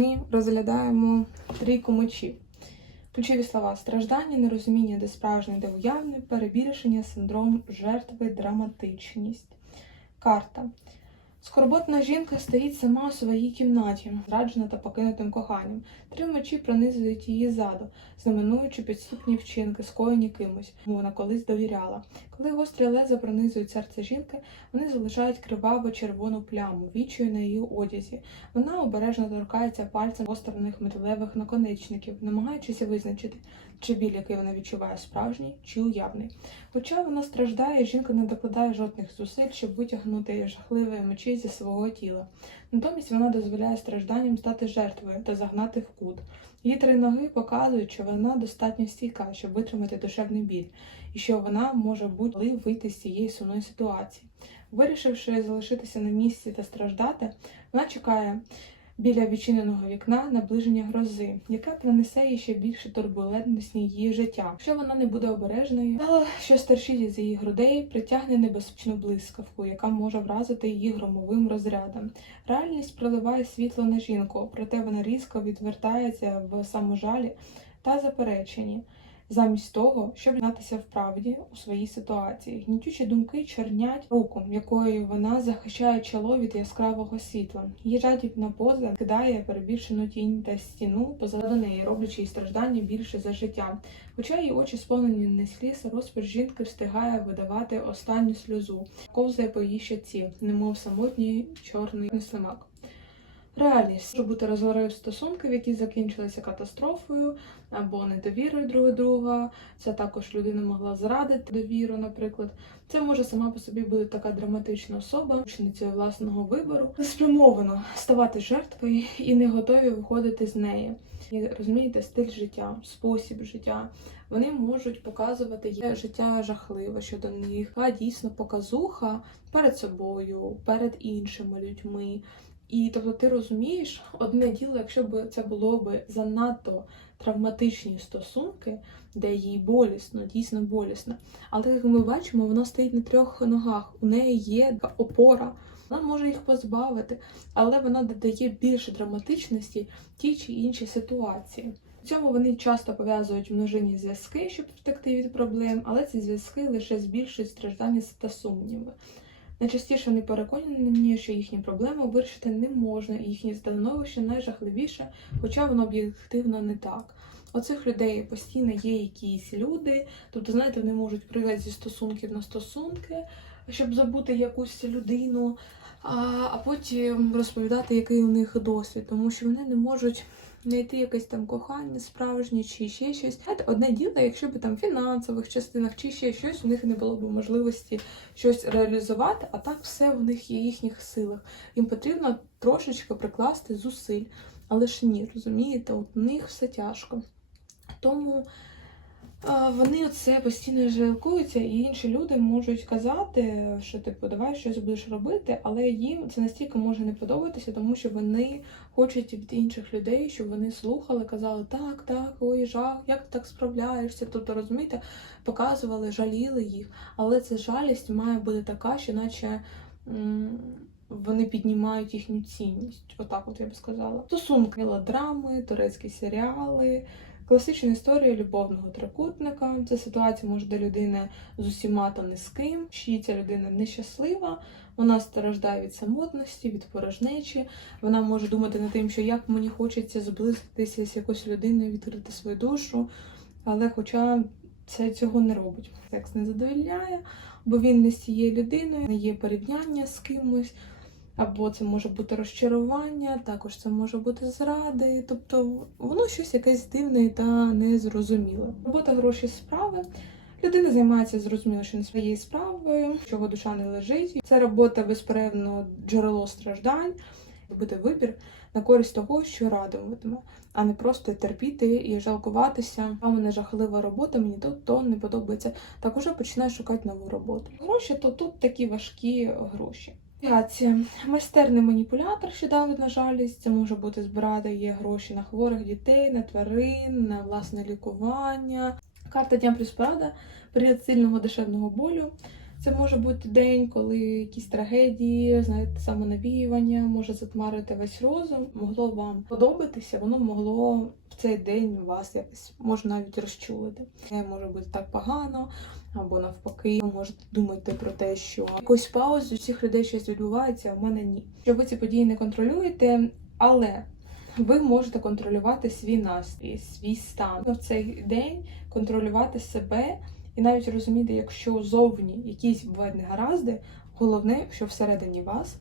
Ми розглядаємо трійку мечів. Ключові слова страждання, нерозуміння, де справжнє, де уявне, перебільшення, синдром жертви, драматичність. Карта. Скорботна жінка стоїть сама у своїй кімнаті, зраджена та покинутим коханням. Три мечі пронизують її ззаду, знаменуючи підступні вчинки, скоєні кимось, кому вона колись довіряла. Коли гострі леза пронизують серце жінки, вони залишають криваво червону пляму, вічою на її одязі. Вона обережно торкається пальцем гострених металевих наконечників, намагаючись визначити, чи біль, який вона відчуває, справжній чи уявний. Хоча вона страждає, жінка не докладає жодних зусиль, щоб витягнути жахливі мечі зі свого тіла. Натомість вона дозволяє стражданням стати жертвою та загнати в кут. Її три ноги показують, що вона достатньо стійка, щоб витримати душевний біль, і що вона може будь-коли вийти з цієї сумної ситуації. Вирішивши залишитися на місці та страждати, вона чекає біля відчиненого вікна наближення грози, яке принесе їй ще більше турбулентності її життя. Якщо вона не буде обережною, але що стерчить з її грудей, притягне небезпечну блискавку, яка може вразити її громовим розрядом. Реальність проливає світло на жінку, проте вона різко відвертається в саможалі та запереченні. Замість того, щоб знатися в правді у своїй ситуації, гнітючі думки чорнять руку, якою вона захищає чоло від яскравого світла. Її жадібна поза кидає перебільшену тінь та стіну позаду неї, роблячи її страждання більше за життя. Хоча її очі сповнені не сліз, розпач жінки встигає видавати останню сльозу, ковзає по її щоці, немов самотній чорний слимак. Реальність може бути розрив стосунків, які закінчилися катастрофою або недовірою друг друга. Це також людина могла зрадити довіру, наприклад. Це може сама по собі бути така драматична особа, ученицею власного вибору, спрямовано ставати жертвою і не готові виходити з неї. І, розумієте, стиль життя, спосіб життя. Вони можуть показувати є життя жахливе щодо них, а дійсно показуха перед собою, перед іншими людьми. І тобто ти розумієш одне діло, якщо б це було б занадто травматичні стосунки, де їй болісно, дійсно болісно. Але як ми бачимо, вона стоїть на трьох ногах, у неї є опора. Вона може їх позбавити, але вона додає більше драматичності тій чи іншій ситуації. В цьому вони часто пов'язують множинні зв'язки, щоб втекти від проблем, але ці зв'язки лише збільшують страждання та сумніви. Найчастіше вони переконані, що їхні проблеми вирішити не можна, і їхнє становище найжахливіше, хоча воно об'єктивно не так. У цих людей постійно є якісь люди, тобто, знаєте, вони можуть пригати зі стосунків на стосунки, щоб забути якусь людину, а, потім розповідати, який у них досвід, тому що вони не можуть знайти якесь там кохання справжнє чи ще щось. Знаєте, одне діло, якщо б там в фінансових частинах чи ще щось, у них не було б можливості щось реалізувати, а так все в них є їхніх силах. Їм потрібно трошечки прикласти зусиль. Але ж ні, розумієте, у них все тяжко. Тому вони оце постійно жалкуються, і інші люди можуть казати, що типу, давай щось будеш робити, але їм це настільки може не подобатися, тому що вони хочуть від інших людей, щоб вони слухали, казали так, так, ой, жах, як ти так справляєшся. Тобто, розумієте, показували, жаліли їх. Але ця жалість має бути така, що наче. Вони піднімають їхню цінність, отак, от я би сказала. Стосунки, мелодрами, турецькі серіали, Класична історія любовного трикутника. Це ситуація може, де людина з усіма та не з. Чи ця людина нещаслива, вона страждає від самотності, від порожнечі. Вона може думати над тим, що як мені хочеться зблизитися з якоюсь людиною, відкрити свою душу, але хоча це цього не робить. Секс не задовільняє, бо він не з цією людиною, не є порівняння з кимось. Або це може бути розчарування, також це може бути зради, тобто воно щось якесь дивне та незрозуміле. Робота гроші справи. Людина займається зрозуміло, що не своєю справою, чого душа не лежить. Це робота безперервно джерело страждань, робити вибір на користь того, що радуватиме, а не просто терпіти і жалкуватися. А мене жахлива робота, мені тут то не подобається. Так уже починаю шукати нову роботу. Гроші то тут такі важкі гроші. Навігація. Майстерний маніпулятор, що давить на жалість. Це може бути збирати є гроші на хворих дітей, на тварин, на власне лікування. Карта Дня плюс парада, Період сильного душевного болю. Це може бути день, коли якісь трагедії, знаєте, самонавіювання може затмарити весь розум. Могло вам подобатися, воно могло в цей день вас якось може навіть розчулити. Це може бути так погано, або навпаки, ви можете думати про те, що якусь паузу всіх людей щось відбувається, а в мене ні. Що ви ці події не контролюєте, але ви можете контролювати свій настрій, свій стан в цей день, контролювати себе і навіть розуміти, якщо зовні якісь бувають негаразди, головне, що всередині вас